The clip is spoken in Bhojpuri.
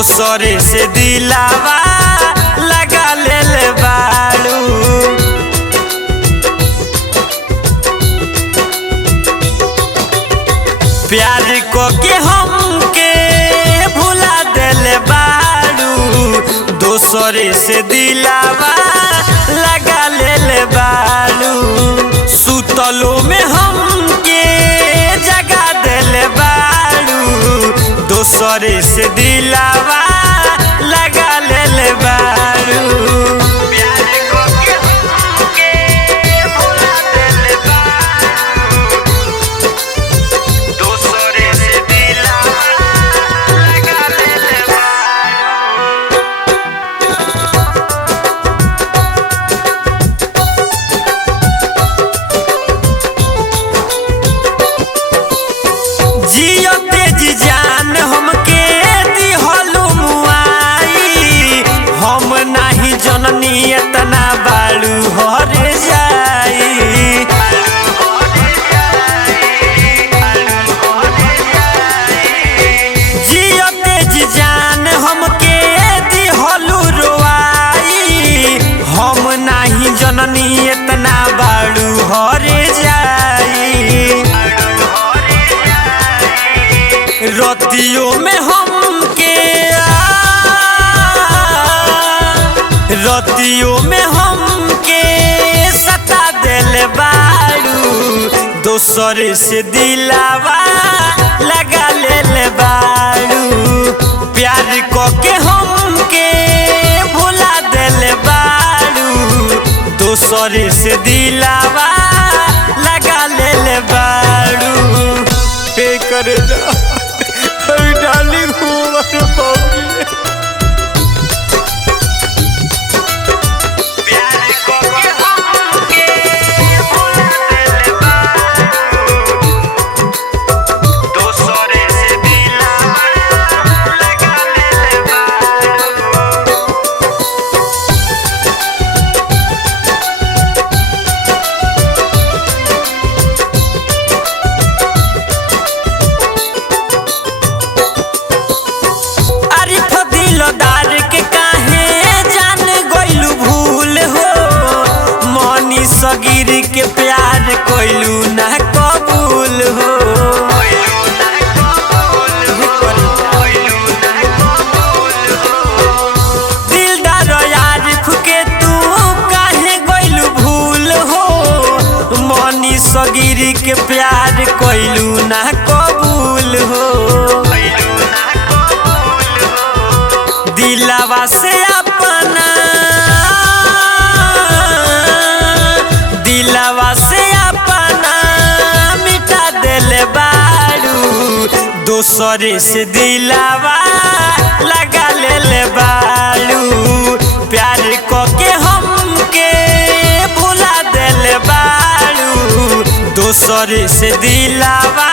दोसरे से दिलावा लगा ले बाड़ू। प्यार को के हमके भुला देले बाड़ू, दोसरे से दिलावा लगा ले बाड़ू। सुतलो में हमके जगा देले बाड़ू, दोसरे से दिलावा लगा ले बाड़ू। जियो तेजी जान हमके दिहलु मुआई, हम नाही जननी इतना बाड़ू हर जाई। जियो तेजी जान हमके दिहलु रोआई, हम नाही जननी इतना बाड़ू हर जाई। रतियों में हमके रतियों में हमके सता देले बाड़ू, दोसरे से दिलावा लगा ले बाड़ू। प्यार को के हमके भुला देले बाड़ू, दोसरे से दिलावा लगा ले बाड़ू। पे करे जा डार्लिंग हूँ बाबू। दार के काहे जान गइलू भूल हो, मनी सगीर के प्यार कोइलू ना कबूल हो। दिलदार यारिफ के तू काहे गइलू भूल हो, मनी सगीर के प्यार कोइलू ना कबूल हो। दिलावा से अपना मिटा देले बाड़ू, दोसरे से दिलावा लगा ले बाड़ू। प्यार को के हमके भुला देले बाड़ू, दोसरे से दिलावा